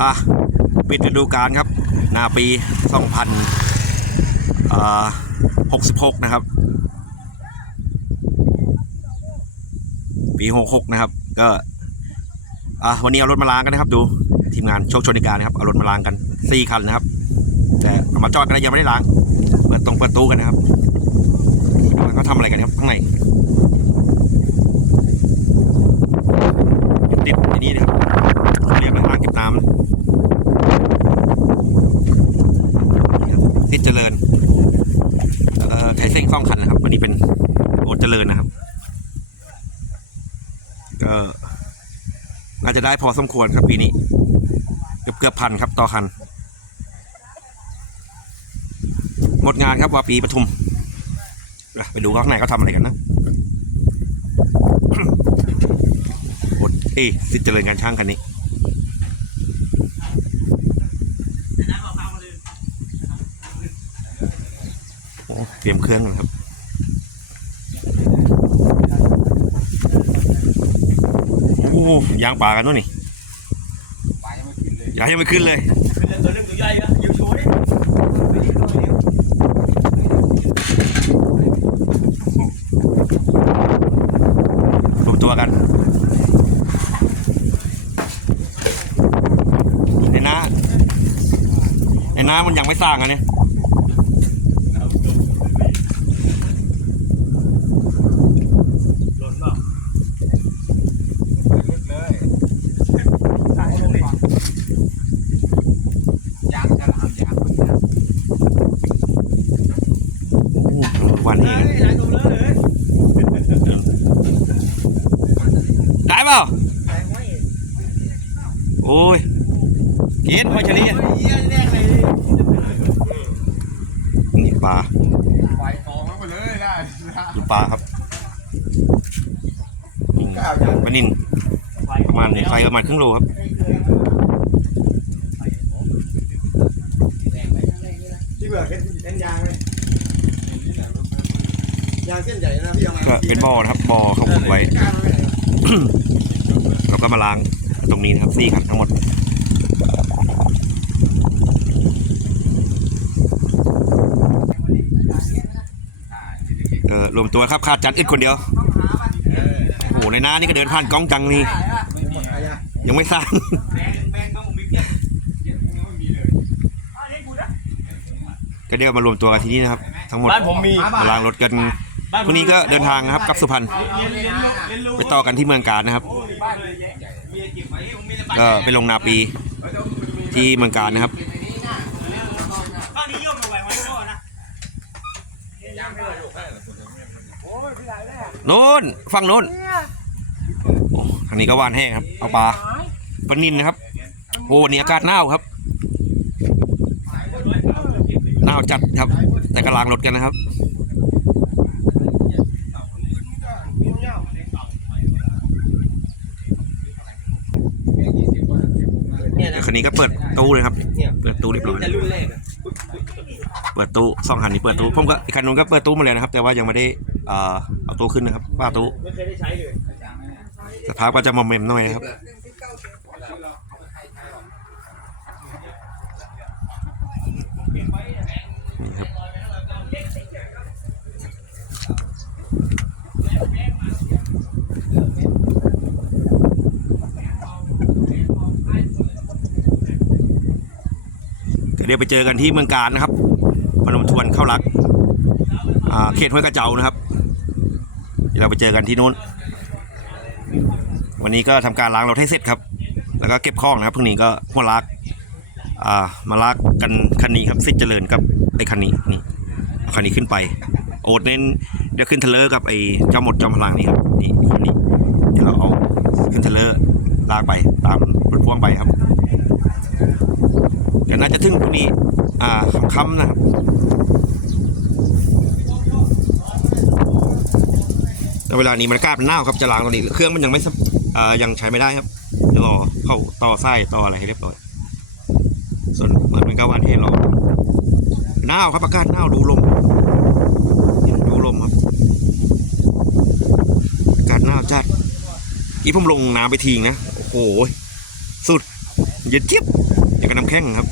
อะปิดฤดูกาลครับ หน้าปีสองพันหกสิบหกนะครับ ปีหกหกนะครับ ก็อะวันนี้เอารถมาล้างกันนะครับ ดูทีมงานโชคชนในการนะครับเอารถมาล้างกันสี่คันนะครับ แต่เอามาจอดกันยังไม่ได้ล้างเปิดตรงเปิดตู้กันนะครับแล้วก็ทำอะไรกันครับข้างในติดอันนี้นะครับเขาเรียกอะไรอ่างเก็บน้ำทิศเจริญเอ่อไทยเส้งซ่องคั นี้เป็นโอดเจริญนะครับ ก็น่าจะได้พอสมควรครับปีนี้ เกือบเกือบพันครับต่อคัน หมดงานครับว่าปีปทุมไปดูข้างในเขาทำอะไรกันนะโอดเอ้ยสิเจริญการช่างคันนี้เตรียมเครื่องกันครับ โอ้ ยางป่ากันด้วยนี่ปลายังไม่ขึ้นเลยยางยังไม่ขึ้นเลยเป็นตัวเรื่องตัวใหญ่อะอยู่ชูนี่รวมตัวกันในน้าในน้ามันยังไม่สร้างอันนี้หล่นเปล่า ลึกเลย ถ่ายลงดิ ยางจะทำยางมันนะ วันนี้ถ่ายตรงเลยเลยได้เปล่าถ่ายไว้โอ้ยกินไม่เฉลี่ยเยี่ยแรกเลยนี่ปลาไฟทองแล้วไปเลยได้ดูปลาครับนี่ปลานินประมาณไซส์ประมาณครึ่งโลครับที่เบื่อเส้นเส้นยางเลย ยางเส้นใหญ่นะพี่เอามาก็เป็นบ่อนะครับบ่อเขาขุดไว้กล้ามาไม่ไหนเราก็มาล้างตรงนี้นะครับสี่คันทั้งหมดเออรวมตัวครับขาดจัดอึดคนเดียวโอ้โหในหน้านี่ก็เดินผ่านกล้องจังนี่หมดอะไรอะยังไม่สร้างแบงแบงต้องมีเพียงก็เดี๋ยวมารวมตัวกันที่นี่นะครับ ทั้งหมดบ้านผมมีมาล้างรถกัน พรุ่งนี้ก็เดินทางนะครับกลับสุพรรณเรียนไปต่อกันที่เมืองการนะครับก็ไปลงนาปีที่เมืองการนะครับบ้านนี้โยกมาไว้ไว้ก่อนนะโน้นฝั่งโน้นอ้ทางนี้ก็วานแห้งครับ เอาปลาปลานินนะครับโอ้วันนี้อากาศหนาวครับหนาวจัดครับ แต่กำลังรถกันนะครับ เนี่ยเดี๋นะยวคันนี้ก็เปิดตู้เลยครับเนี่ยเปิดตู้เรียบร้อยแต่รุ่นแรกอะเปิดตู้สองคันนี้เปิดตู้ผมก็อีกคันนู้นก็เปิดตู้มาเลยนะครับ แต่ว่ายังไม่ได้เอ่อเอาตู้ขึ้นนะครับป้าตู้ไม่เคยได้ใช้เลยสภาพก็จะมอมเมมหน่อยนะครับนี่ครับ เดี๋ยวไปเจอกันที่เมืองการนะครับพนมทวนเข้ารักเขตห้วยกระเจ้านะครับเดี๋ยวเราไปเจอกันที่นู้น วันนี้ก็ทำการล้างรถให้เสร็จครับ แล้วก็เก็บข้องนะครับพรุ่งนี้ก็หัวลากมาลากกันคันนี้ครับสิทธิเจริญกับไอ้คันนี้นี่คันนี้ขึ้นไป โอ๊ตเน้นเดี๋ยวขึ้นเทเลอร์กับไอ้เจ้าหมดจอมพลังนี่ครับนี่คันนี้เดี๋ยวเราเอาขึ้นเทเลอร์ลากไปตามรถพ่วงไปครับ เดี๋ยวน่าจะถึงพรุ่งนี้ อ่าค่ำๆนะครับแล้วเวลานี้มันอากาศมันหนาวครับจะล้างตรงนี้ เครื่องมันยังไม่สอ่อยังใช้ไม่ได้ครับรอเข้าต่อไส้ต่ออะไรให้เรียบร้อย ส่วนเหมือนเป็นก้าวันให้รอหนาวครับอากาศหนาวดูลมดูลมครับอากาศหนาวจัดอีผมลงน้ำไปทิ้งนะ โอ้โห สุด เย็นเจี๊ยบ อย่างกับน้ำแข็งครับ